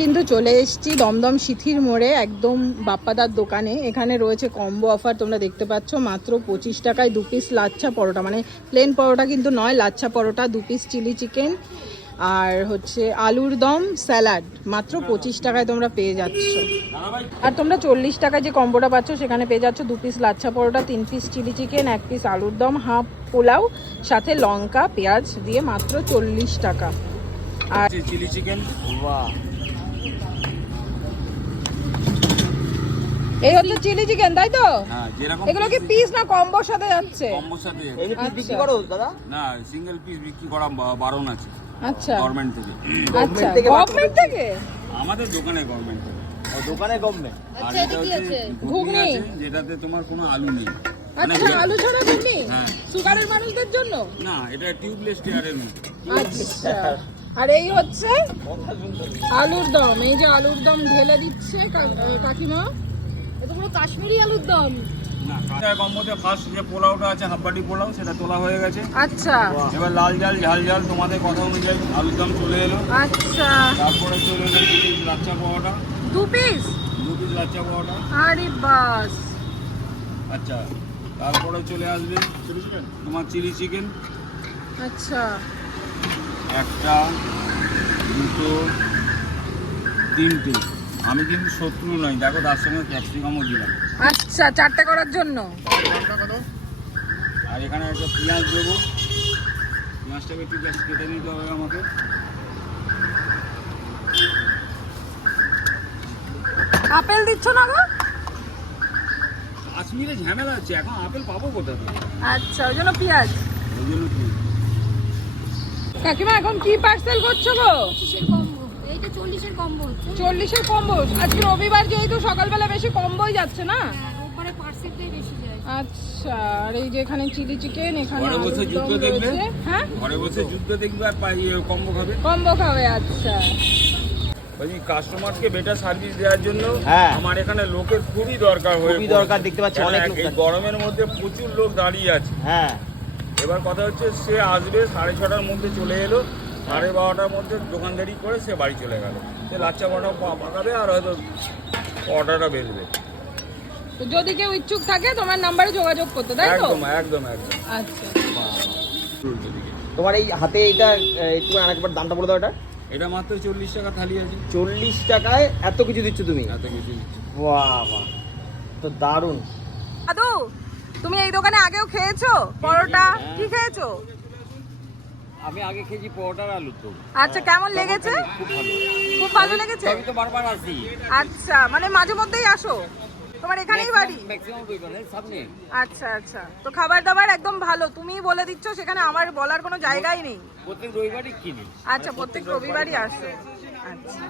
কিন্তু চলে এসেছি দমদম সিথির মোড়ে একদম বাপ্পাদার দোকানে। এখানে রয়েছে কম্বো অফার, তোমরা দেখতে পাচ্ছ মাত্র 25 টাকায় 2 পিস লাচ্ছা পরোটা, মানে প্লেন পরোটা কিন্তু নয়, lachha paratha, 2 piece chilli chicken আর হচ্ছে আলুর দম স্যালাড মাত্র 25 টাকায় তোমরা পেয়ে যাচ্ছ। আর তোমরা 40 টাকায় যে কম্বোটা পাচ্ছ সেখানে পেয়ে যাচ্ছ 2 piece lachha paratha, 3 piece chilli chicken, 1 piece আলুর দম, হাফ পোলাও, সাথে লঙ্কা পেঁয়াজ দিয়ে মাত্র 40 টাকা। আর চিলি চিকেন, বাহ, এই হচ্ছে চিলি চিকেন, তাই তো? হ্যাঁ, যেরকম এগুলো কি পিস না কম্বোর সাথে যাচ্ছে? কম্বোর সাথে। এই যে পিস বিক্রি করো দাদা? না, সিঙ্গেল পিস বিক্রি করা বারণ আছে। আচ্ছা, গভর্নমেন্ট থেকে। আচ্ছা, গভর্নমেন্ট থেকে? আমাদের দোকানে গভর্নমেন্ট থেকে। ও, দোকানে গভর্নমেন্ট। আর এটা হচ্ছে ঘুগনি আছে, যেটাতে তোমার কোনো আলু নেই। আচ্ছা, আলু ছাড়া ঘুগনি? হ্যাঁ। সুগারের মানুষদের জন্য? না, এটা টিউবলেস টিয়ারের মতো। আচ্ছা। আর এই হচ্ছে আলুর দম, এই যে আলুর দম ঢেলে দিচ্ছে কাকিমা, এটা পুরো কাশ্মীরি আলুর দম। না, কাঁচা কম্বোতে ফার্স্ট যে পোলাওটা আছে, হাফবাটি পোলাও, সেটা তোলা হয়ে গেছে। আচ্ছা, এবার লাল ঝাল ঝাল ঝাল তোমাদের কথা অনুযায়ী আলুর দম চলে এলো। আচ্ছা, তারপরে চলে এলো 2 piece lachha paratha, 2 piece? 2 piece lachha paratha. আরে বাস। আচ্ছা, তারপরে চলে আসবে তোমার চিলি চিকেন, আচ্ছা, 1টা 2টো 3টে। আমি কিন্তু শত্রু নই, দেখো তার সঙ্গে ক্যাপসিকামও দিলাম। আচ্ছা, 4টে করার জন্য। আর এখানে একটা পেঁয়াজ দেবো, পেঁয়াজটাকে একটু জাস্ট কেটে নিতে হবে আমাকে। আপেল দিচ্ছ না গো? কাশ্মীরে ঝামেলা হচ্ছে, এখন আপেল পাবো কোথা থেকে? আচ্ছা, ওই জন্য পেঁয়াজ। ওই জন্য কি কাকিমা এখন কি পার্সেল করছো গো? 40 এর কম্বো হচ্ছে। 40 এর কম্বো। আজকে রবিবার যেহেতু সকালবেলা বেশি কম্বোই যাচ্ছে না? রোববারে পার্সেলটাই বেশি যায়। আচ্ছা, আর এই যে এখানে চিলি চিকেন, এখানে ঘরে বসে আলুর যুদ্ধ দম দেখবে? রয়েছে। হ্যাঁ, ঘরে বসে যুদ্ধ দেখবে আর কম্বো খাবে। কম্বো খাবে। আচ্ছা, ওই কাস্টমারকে বেটার সার্ভিস দেওয়ার জন্য হ্যাঁ। আমার এখানে লোকের খুবই দরকার হয়ে খুবই পড়েছে। দরকার, দেখতে পাচ্ছি কেন অনেক এই লোক আছে। গরমের মধ্যে প্রচুর লোক দাঁড়িয়ে আছে। হ্যাঁ, এবার কথা হচ্ছে সে আসবে 6:30টার মধ্যে চলে এলো, 12:30টার মধ্যে দোকানদারি করে সে বাড়ি চলে গেল। সে লাচ্চা পরোটা পাকাবে আর হয়তো অর্ডারটা বেরোবে। তো যদি কেউ ইচ্ছুক থাকে তোমার নাম্বারে যোগাযোগ করতে, তাই তো? একদম একদম একদম। আচ্ছা, তোমার এই হাতে এইটা একটু আরেকবার দামটা বলে দাও। এটা এটা মাত্র 40 টাকা থালি আছে। 40 টাকায় এত কিছু দিচ্ছ তুমি? এত কিছু দিচ্ছি। বাহ বাহ, তো দারুণ। দাদু, তুমি এই দোকানে আগেও খেয়েছো পরোটা? কি খেয়েছো? আমি আগে খেয়েছি পরোটার আলুর দম। আচ্ছা, কেমন লেগেছে? খুব ভালো। খুব ভালো লেগেছে? আমি তো বারবার আসি। আচ্ছা, মানে মাঝে মধ্যেই আসো? তোমার এখানেই বাড়ি? ম্যাক্সিমাম দোকানের সামনে। আচ্ছা আচ্ছা, তো খাবার দাবার একদম ভালো, তুমিই বলে দিচ্ছ, সেখানে আমার বলার কোনো জায়গাই নেই। প্রত্যেক রবিবারই কিনি। আচ্ছা, প্রত্যেক রবিবারই আসো। আচ্ছা।